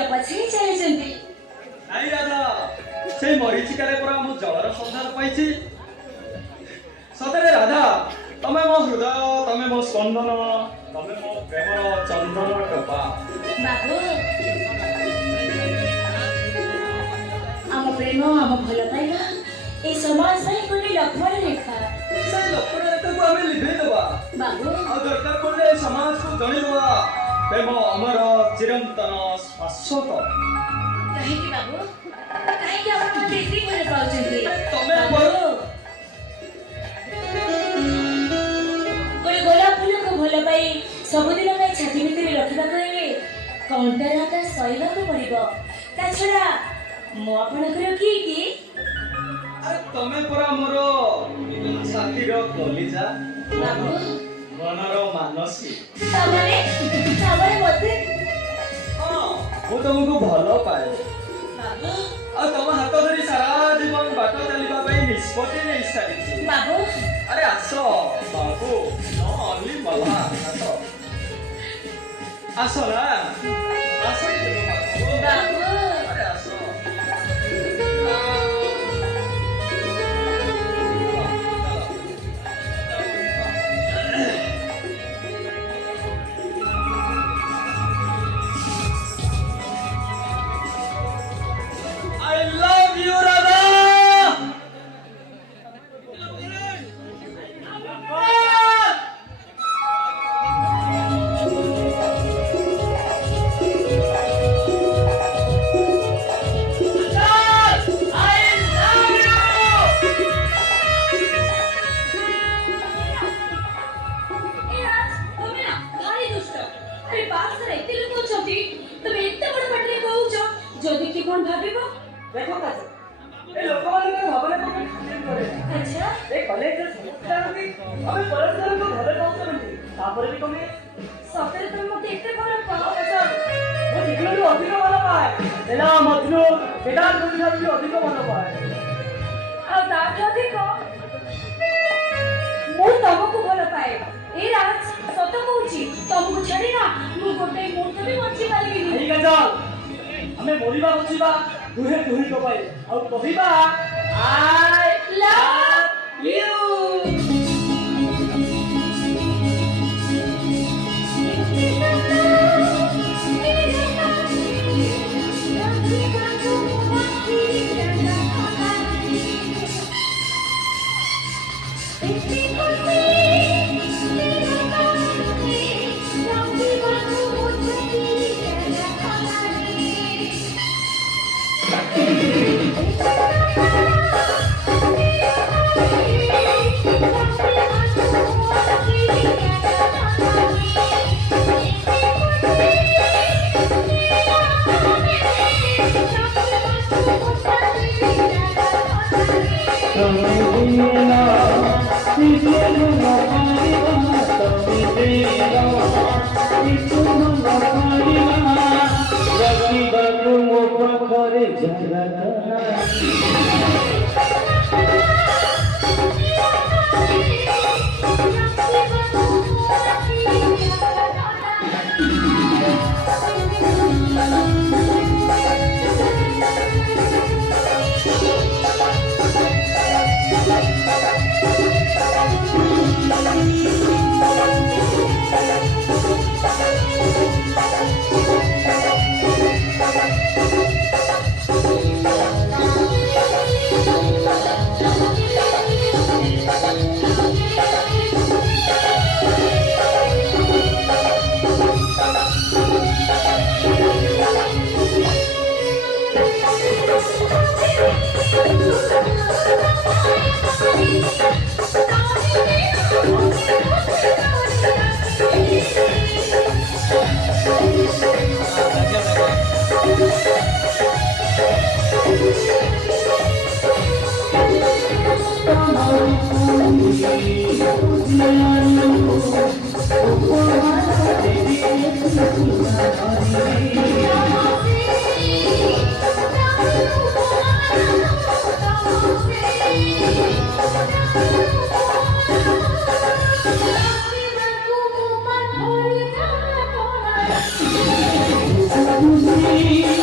ମରିଚିକା ପଛରେ ଚାଲିଛନ୍ତି। ଆଇ ରାଧା ସେଇ ମରିଚିକାରେ ପରା ମୁଁ ଜଳର ସନ୍ଧାନ ପାଇଛି। ସତରେ ରାଧା ତମେ ମୋ ହୃଦୟ, ତମେ ମୋ ସ୍ପନ୍ଦନ, ତମେ ମୋ ପ୍ରେମର ଚନ୍ଦନ ଟୋପା। ବାବୁ ଆମ ପ୍ରେମ, ଆମ ଭଲ ପାଇବା এই সমাজ ପାଇଁ ଗୋଟେ ଲକ୍ଷ୍ମଣ ରେଖା। ସେଇ ଲକ୍ଷ୍ମଣ ରେଖାକୁ ଆମେ ଲିଭେଇ ଦେବା ବାବୁ। ଆଉ ଦରକାର ପଡ଼ିଲେ ଏ ସମାଜକୁ ଜଣେଇଦେବା ପ୍ରେମ ଆମର ଚିରନ୍ତନ ଶାଶ୍ୱତ। କାହିଁକି ବାବୁ, କାହିଁକି ଆପଣ ମତେ ଏତେ ଭଲ ପାଉଛନ୍ତି? ତମେ ବାବୁ ଗୋଟେ ଗୋଲାପ ଫୁଲକୁ ଭଲ ପାଇ ସବୁଦିନ ପାଇଁ ଛାତି ଭିତରେ ରଖିବାକୁ ହେଲେ କଣ୍ଟାରାଟା ସହିବାକୁ ପଡ଼ିବ। ତା ଛଡ଼ା ମୁଁ ଆପଣଙ୍କର କିଏ କି? ଆରେ ତମେ ପରା ମୋର ସାଥିର କଲିଜା, ବାବୁ ମନର ମାନସୀ। ତାମାନେ ମତେ ହଁ ମୁଁ ତମକୁ ଭଲ ପାଏ ବାବୁ। ଆଉ ତମ ହାତ ଧରି ସାରା ଜୀବନ ବାଟ ଚାଲିବା ପାଇଁ ନିଷ୍ପତ୍ତି ନେଇ ସାରିଛି। ବାବୁ ଆରେ ଆସ ବାବୁ, ଅଲି ମଲା ଆସ ନା, ଆସ ଟିକେ ମୋ ପାଖକୁ। ବାବୁ ଆରେ ଆସ। I love you, Radha. যদি কি কোন ভাবিব দেখো কাছে এই ଲୋକମାନଙ୍କ ଭାବନାକୁ ଖାତିର କରେ। ଆଚ୍ଛା ଏ କଲେଜରେ ସମସ୍ତେ ଆମେ ପରସ୍ପରକୁ ଭଲ ପାଉଛନ୍ତି, ତାପରେ ବି ତମେ ସତରେ ତମେ ମତେ ଏତେ ଭଲ ପାଅ? ମୁଁ ଦିନରୁ ଅଧିକ ଭଲ ପାଏ। ହେଲା ମଜନୁ ସେଟାର ଦୁନିଆରୁ ଅଧିକ ଭଲ ପାଏ। ଆଉ ତାଠୁ ଅଧିକ ମୁଁ ତମକୁ ଭଲ ପାଏ। ଏ ରାଜ ସତ କହୁଛି, ତମକୁ ଛାଡ଼ି ନା ମୁଁ ଗୋଟେ ମୁହୂର୍ତ୍ତ ବି ବଞ୍ଚି ପାରିବିନି। ଠିକ ଅଛି, ଆମେ ମରିବା ବଞ୍ଚିବା ଦୁହେଁ ଦୁହିଁଙ୍କ ପାଇଁ, ଆଉ କହିବା I love you. Thank you.